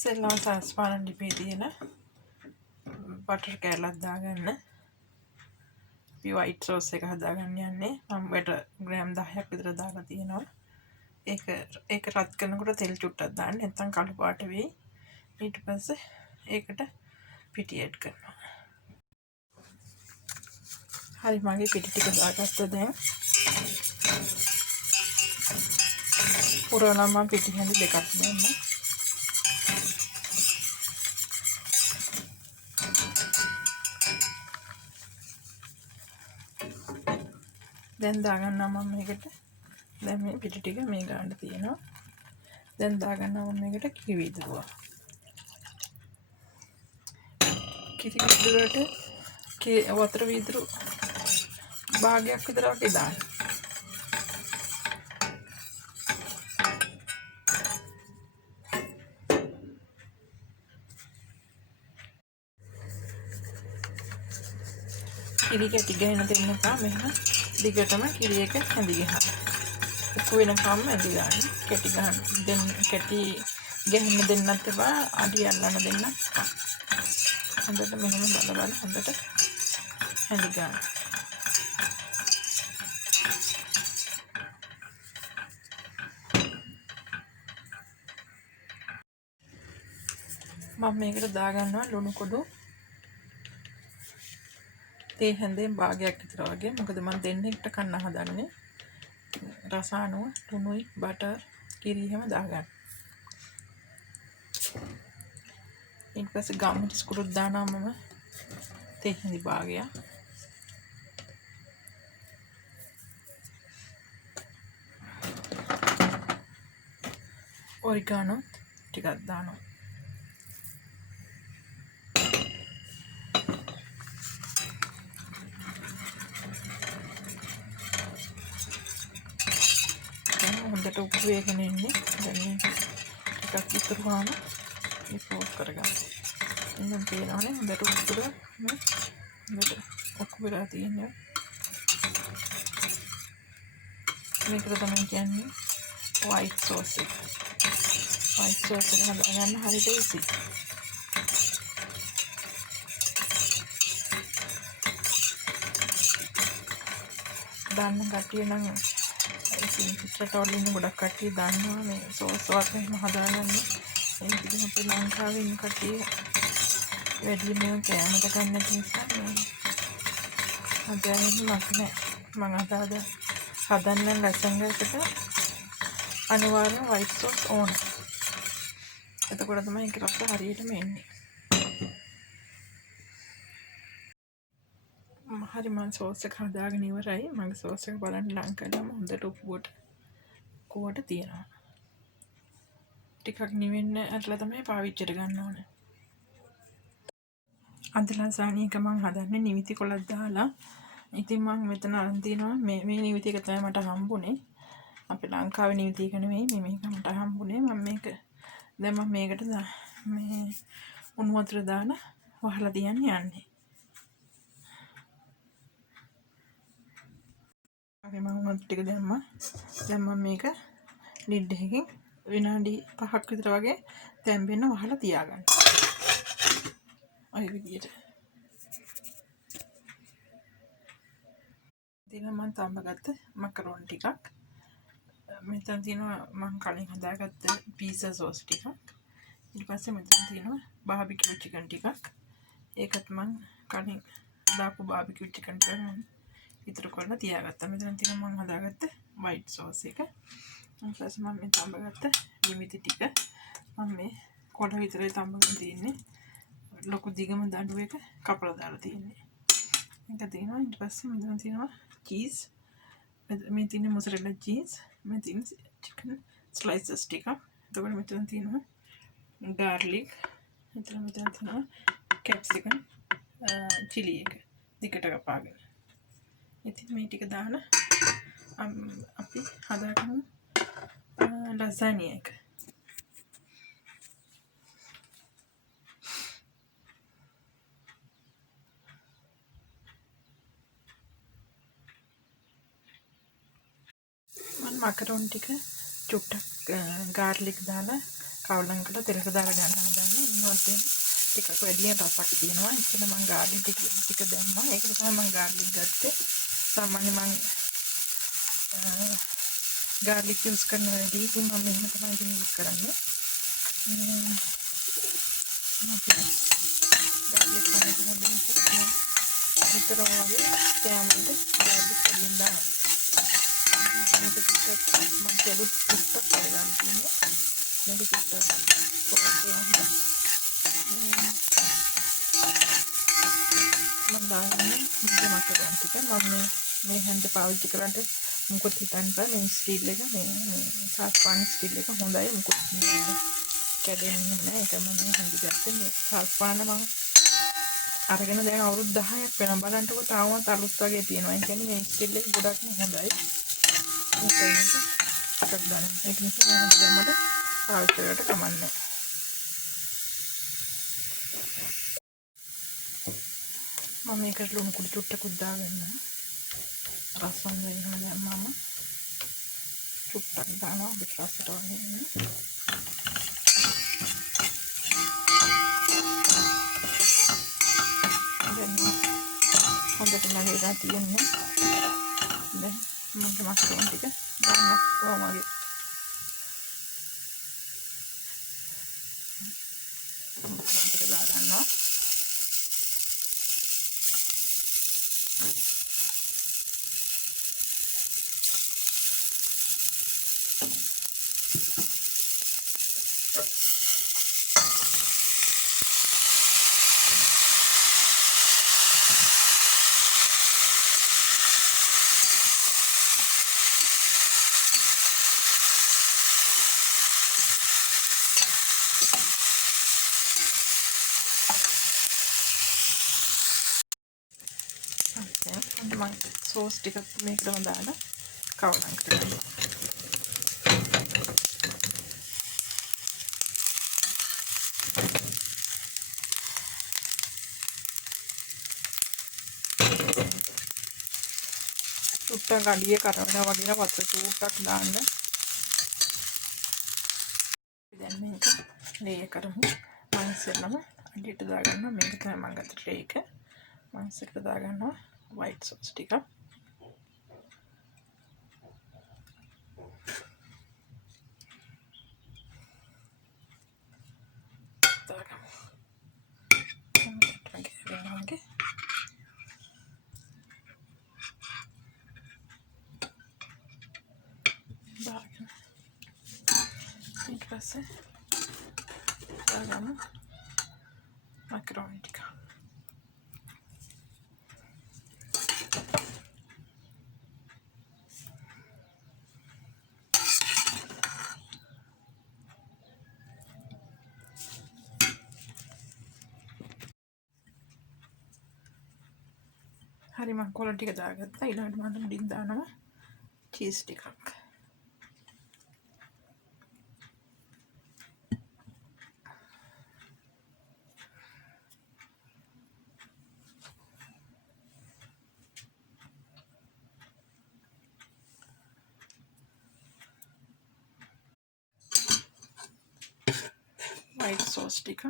ඉස්සෙල්ලා සස්පාන ලිපේ තියෙන බටර් කෑල්ලක් දාගන්න. අපි වයිට් සෝස් එක හදාගන්න යන්නේ. මම බටර් ග්‍රෑම් 10ක් විතර දාලා තියෙනවා. ඒක රත් කරනකොට තෙල් චුට්ටක් දාන්න. නැත්නම් කළු පාට වෙයි. ඊට පස්සේ ඒකට පිටි ඇඩ් කරනවා. හරි මගේ පිටි ටික දාගත්තා දැන්. පුරවලා මම පිටි හැඳි දෙකක් දෙන්න. දැන් දාගන්නවා මම මේකට. දැන් මේ පිටි ටික මේ ගාන්න තියෙනවා. දැන් දාගන්නවා මම මේකට කිරි වීදුරුව. කිරි වීදුරුවට වතුර වීදුරු භාගයක් විතර වගේ දාන්න. කිරි කැටි ගහන දෙන්නකම් මෙහෙම දිගටම කිරි එක හැඳි ගහන්න. උකු වෙනකම් ඇදි ගන්න. කැටි ගහන්න දෙන්න කැටි ගහන්න දෙන්නත් එපා අඩි අල්ලන්න දෙන්නත් එපා. හොඳට මෙහෙම බලබල හොඳට හැඳි ගන්න. මම මේකට දාගන්නවා ලුණු කුඩු තේ හැඳෙන් භාගයක් විතර වගේ. මොකද මම දෙන්නෙක්ට කන්න හදන්නේ. රස අනුව ලුණුයි බටර් කිරි හැම දාගන්න. ඊට පස්සේ ගම්මිරිස් කුඩුත් දානවා මම තේ හැඳි භාගයක්. ඔරිගානෝ ටිකක් දානවා. හොඳට උපු වේගෙන ඉන්නේ. දැන් ටිකක් ඉතුරුවාම මේ ෆ්‍රෝස් කරගන්න. ඉන්නම් තියෙනවනේ හොඳට උපුර මේ හොඳට උපු වෙලා තියෙනවා. මේකට තමයි කියන්නේ වයිට් සෝස් එක. වයිට් සෝස් එක හදාගන්න හරියට ඉසි. දාන්න කට්ටිය නම් පිටරට වලින් ගොඩක් කට්ටිය දන්නවා මේ සෝස් වත් එහෙම හදාගන්න. ඒක ඉතින් අපේ ලංකාවේ ඉන්න කට්ටිය වැඩිම කෑමට ගන්න නිසා හදාගන්න නැහැ. මම අද හදන්න ලැසන් එකට අනිවාර්යෙන් වයිට් සෝස් ඕන. එතකොට තමයි ඒක රස හරියටම එන්නේ. හරි මම සෝස් එක හදාගෙන ඉවරයි. මගේ සෝස් එක බලන්න ලං කළාම හොඳට උපුවට තියෙනවා. ටිකක් නිවෙන්න ඇట్లా තමයි පාවිච්චිට ගන්න ඕනේ. අද ලසානි එක මම හදන්නේ නිවිති කොලක් දාලා. ඉතින් මම මෙතන අරන් තිනවා මේ නිවිති එක තමයි මට හම්බුනේ. අපේ ලංකාවේ නිවිති එක නෙමෙයි මේක මට හම්බුනේ. මම මේකට මේ උණු වතුර දාලා වහලා තියන්න යන්නේ. මම උණු ටික දැම්මා. දැන් මම මේක ලිඩ් එකකින් විනාඩි 5ක් විතර වගේ තැම්බෙන්න වහලා තියාගන්න. ඔය විදියට. දින මම තඹගත්ත මකරෝනි ටිකක්. මෙතන තියෙනවා මම කලින් හදාගත්ත පීසා සෝස් ටිකක්. ඊට පස්සේ මෙතන තියෙනවා බාබිකියු චිකන් ටිකක්. ඒකත් මම කලින් දාපු බාබිකියු චිකන් ටික ඉතුරු කරලා තියාගත්තා. මෙතන තියෙනවා මම හදාගත්ත වයිට් සෝස් එක. ඊට පස්සේ මම මේ තඹගත්ත නිමිති ටික මම මේ කොළ විතරයි තඹගෙන තියෙන්නේ. ලොකු දිගම දඬු එක කපලා දාලා තියෙන්නේ. මේක තියෙනවා. ඊට පස්සේ මෙතන තියෙනවා චීස්. මේ තියෙන මොසරෙල්ලා චීස්. මේ තියෙන චිකන් ස්ලයිසස් ටික. එතකොට මෙතන තියෙනවා garlic. මෙතන තියෙනවා capsikan chili එක. දිගට කපාගෙන. ඉතින් මේ ටික දාලා අපි හදාගමු lasagna එක. මම මකරෝනි ටික චුට්ටක් garlic දාලා කවුලංකට තෙලට දාලා ගන්න හදන්නේ. මොනවද ටිකක් වැඩියෙන් රසක් තියෙනවා. එතන මම ගාර්ලික් ටික දැම්මා. ඒකට තමයි මම ගාර්ලික් ගත්තේ. සාමාන්‍ය මම ගාර්ලික් යූස් කරන වැඩි ඉතින් මම මෙහෙම තමයි ඉතින් යූස් කරන්නේ. ගාර්ලික් කන්නේ තමයි විතර වගේ කැමරට ගාර්ලික් වලින් දාන්න. මේක ටිකක් මම කෙලුත් ටිකක් කරගන්න තියෙනවා. මේක ටිකක් පොඩ්ඩක් මම දාන්නේ මකරොන් ටික මම මේ හැන්ද පාවිච්චි කරන්නේ මුකුත් හිතන්න බෑ මේ ස්ටිල් එක මේ සාස්පාන් ස්ටිල් එක හොඳයි මුකුත් කැඩෙන්නේ නැහැ ඒක මම හැන්ද ගත්තේ මේ සාස්පාන මම අරගෙන දැන් අවුරුදු 10ක් වෙනවා බලන්නකො තාමත් අලුත් වගේ තියෙනවා ඒ කියන්නේ මේ ස්ටිල් එක ගොඩක්ම හොඳයි ඒක දාන්න ඒක නිසා මම දැම්මට පාවිච්චි කරලා කමන්නේ මම මේකට ලුණු කුඩු චුට්ටකුත් දාගන්නවා රසම් දෙන්න දැම්මම චුට්ටක් දානවා අපිට රසට වගේ දැන් හොඳට නැගලා තියෙන්නේ දැන් මගේ මස්ටෝන් ටික දාන්න කොහොමද ටික දාගන්නවා මම සෝස් ටික මේකටම දාලා කවුලම් කරනවා. චුට්ටක් අඩිය කරවනවා වගේ වතුර චුට්ටක් දාන්න. දැන් මේක ලේ කරමු. මම ඉස්සෙල්ලම අඩියට දාගන්නවා මේක තමයි මම ගත්ත ට්‍රේ එක. මම ඉස්සෙල්ලා දාගන්නවා white sauce ටික. දාගමු. ඊට පස්සේ දාගමු macaroni ටික. හරි මම කොළ ටික දාගත්තා. ඊළඟට මම මුලින් දානවා චීස් ටිකක්. white sauce ටිකක්.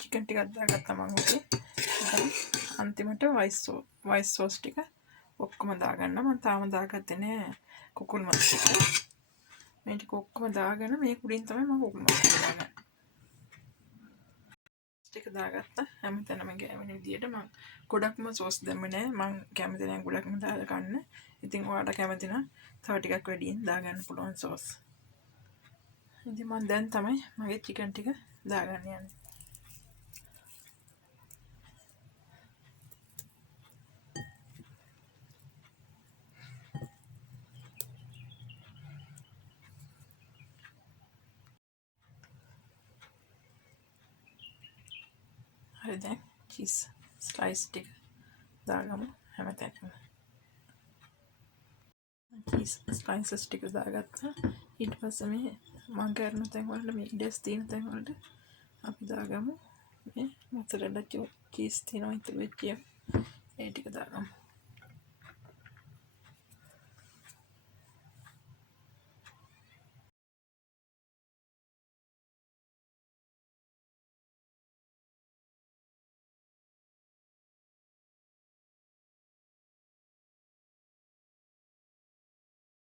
චිකන් ටිකක් දාගත්තා මම උඩේ. අන්තිමට white sauce ටික ඔක්කොම දාගන්න. මම තාම දාගත්තේ නෑ කුකුල් මස් ටික. මේ ටික ඔක්කොම දාගෙන මේ කුඩින් තමයි මම කුකුල් මස් ටික දාගන්නේ. ටික දාගත්තා. හැමතැනම ගෑවෙන විදියට මම ගොඩක්ම සෝස් දැම්මේ නෑ. මම කැමති නෑ ගොඩක්ම දාලා ගන්න. ඉතින් ඔයාලට කැමති නම් තව ටිකක් වැඩියෙන් දාගන්න පුළුවන් සෝස්. ඉතින් මම දැන් තමයි මගේ චිකන් ටික දාගන්න යන්නේ. හරි දැන් චීස් ස්ලයිස් ටික දාගමු හැමතැනම. චීස් ස්ලයිසස් ටික දාගත්තා. ඊට පස්සේ මේ මං කරන තැන් වලට මීඩියස් තියෙන තැන් වලට අපි දාගමු මේ මොසරෙල්ලා චීස් තියෙනවා ඉතුරු වෙච්ච ඒ ටික දාගමු.